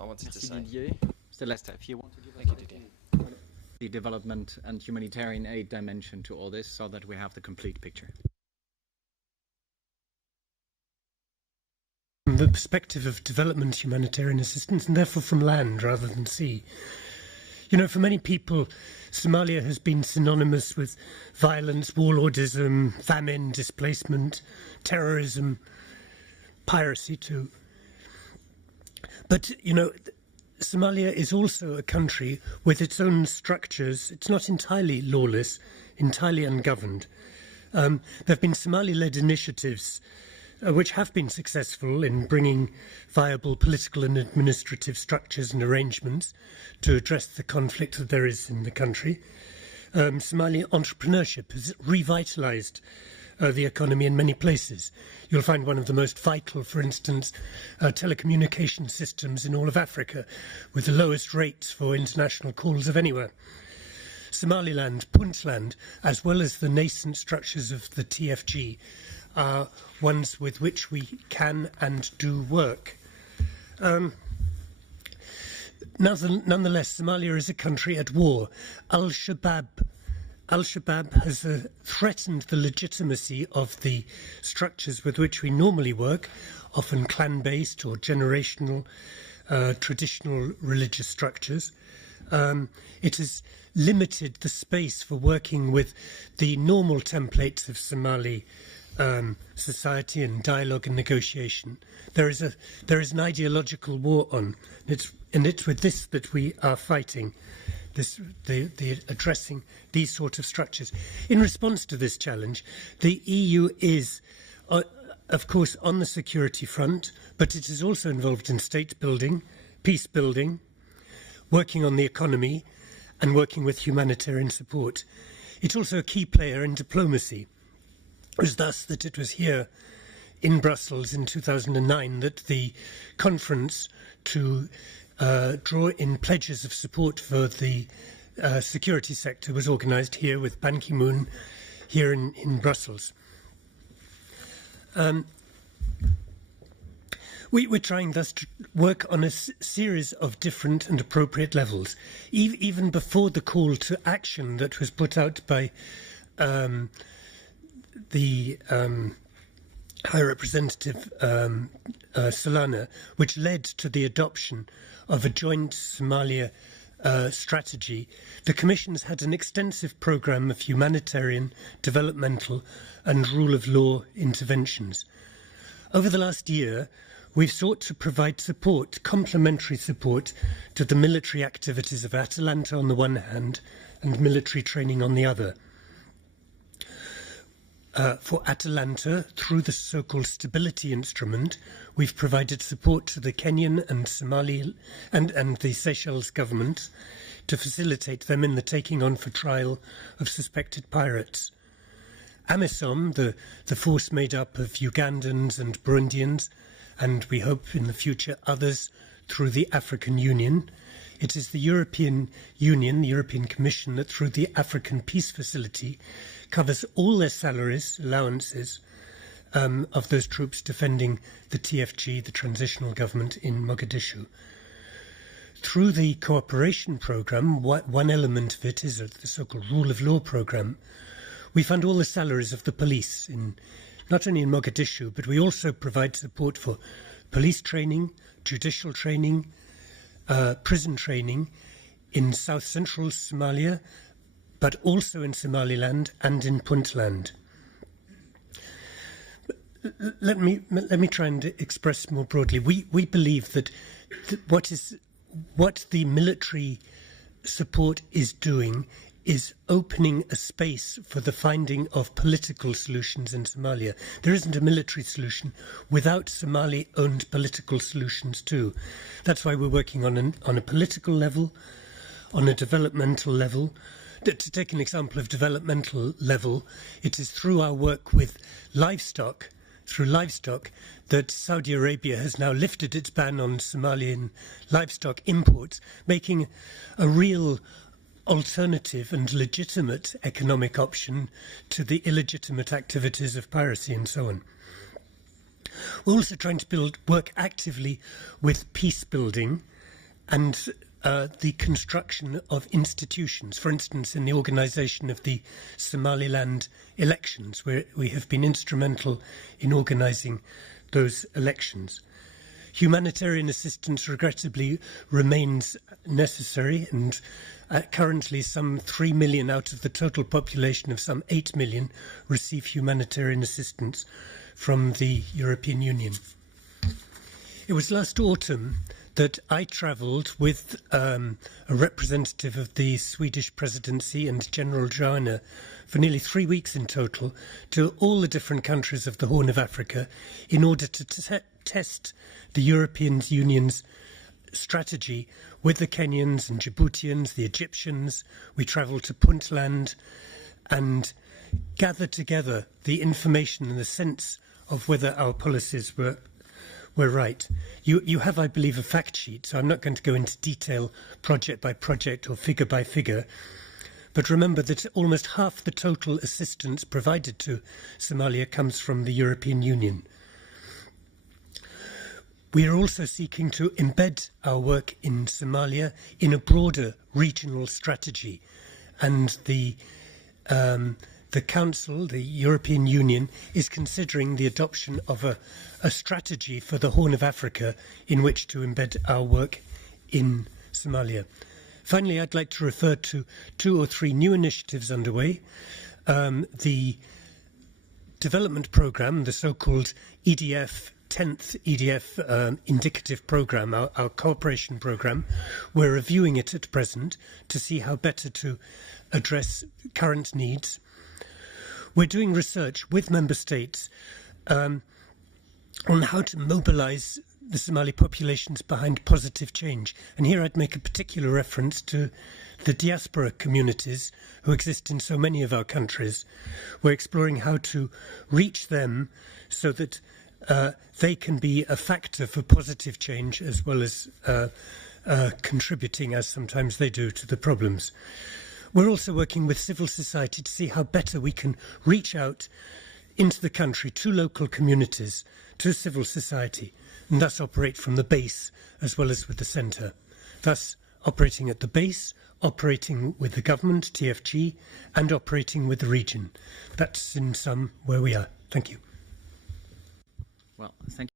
I wanted to say. Didier. Mr. Lester, if you want to give Thank you, Didier. the development and humanitarian aid dimension to all this so that we have the complete picture. From the perspective of development humanitarian assistance, and therefore from land rather than sea. You know, for many people, Somalia has been synonymous with violence, warlordism, famine, displacement, terrorism, piracy too. But, you know, Somalia is also a country with its own structures. It's not entirely lawless, entirely ungoverned. There have been Somali-led initiatives which have been successful in bringing viable political and administrative structures and arrangements to address the conflict that there is in the country. Somali entrepreneurship has revitalised the economy in many places. You'll find one of the most vital, for instance, telecommunication systems in all of Africa, with the lowest rates for international calls of anywhere. Somaliland, Puntland, as well as the nascent structures of the TFG, are ones with which we can and do work. Nonetheless, Somalia is a country at war. Al-Shabaab has threatened the legitimacy of the structures with which we normally work, often clan-based or generational, traditional religious structures. It has limited the space for working with the normal templates of Somali society and dialogue and negotiation. There is an ideological war on, and it's with this that we are fighting. The addressing these sort of structures. In response to this challenge, the EU is, of course, on the security front, but it is also involved in state building, peace building, working on the economy, and working with humanitarian support. It's also a key player in diplomacy. It was thus that it was here in Brussels in 2009 that the conference to draw in pledges of support for the security sector was organised here with Ban Ki-moon here in Brussels. We're trying thus to work on a series of different and appropriate levels, even before the call to action that was put out by the High Representative Solana, which led to the adoption of a joint Somalia strategy. The Commission's had an extensive programme of humanitarian, developmental and rule of law interventions. Over the last year, we've sought to provide support, complementary support, to the military activities of Atalanta on the one hand and military training on the other. For Atalanta, through the so-called stability instrument, we've provided support to the Kenyan and Somali and the Seychelles government to facilitate them in the taking on for trial of suspected pirates. AMISOM, the force made up of Ugandans and Burundians, and we hope in the future others through the African Union. It is the European Union, the European Commission, that through the African Peace Facility covers all their salaries, allowances, of those troops defending the TFG, the transitional government in Mogadishu. Through the cooperation programme, one element of it is the so-called rule of law programme. We fund all the salaries of the police, not only in Mogadishu, but we also provide support for police training, judicial training, prison training in south-central Somalia, but also in Somaliland and in Puntland. Let me try and express more broadly. We believe that what the military support is doing is opening a space for the finding of political solutions in Somalia. There isn't a military solution without Somali-owned political solutions too. That's why we're working on a political level, on a developmental level. To take an example of developmental level, it is through our work with livestock, that Saudi Arabia has now lifted its ban on Somalian livestock imports, making a real alternative and legitimate economic option to the illegitimate activities of piracy and so on. We're also trying to work actively with peace building and the construction of institutions, for instance, in the organisation of the Somaliland elections, where we have been instrumental in organising those elections. Humanitarian assistance, regrettably, remains necessary, and currently some 3 million out of the total population of some 8 million receive humanitarian assistance from the European Union. It was last autumn that I travelled with a representative of the Swedish presidency and General Joanna for nearly 3 weeks in total to all the different countries of the Horn of Africa in order to test the European Union's strategy with the Kenyans and Djiboutians, the Egyptians. We travelled to Puntland and gathered together the information and the sense of whether our policies were right. You have, I believe, a fact sheet, so I'm not going to go into detail project by project or figure by figure. But remember that almost half the total assistance provided to Somalia comes from the European Union. We are also seeking to embed our work in Somalia in a broader regional strategy, and the Council, the European Union, is considering the adoption of a strategy for the Horn of Africa in which to embed our work in Somalia. Finally, I'd like to refer to 2 or 3 new initiatives underway. The development programme, the so-called EDF, 10th EDF indicative programme, our cooperation programme, we're reviewing it at present to see how better to address current needs. We're doing research with member states on how to mobilise the Somali populations behind positive change. And here I'd make a particular reference to the diaspora communities who exist in so many of our countries. We're exploring how to reach them so that they can be a factor for positive change as well as contributing, as sometimes they do, to the problems. We're also working with civil society to see how better we can reach out into the country to local communities, to civil society, and thus operate from the base as well as with the centre. Thus operating at the base, operating with the government, TFG, and operating with the region. That's in sum where we are. Thank you. Well, thank you.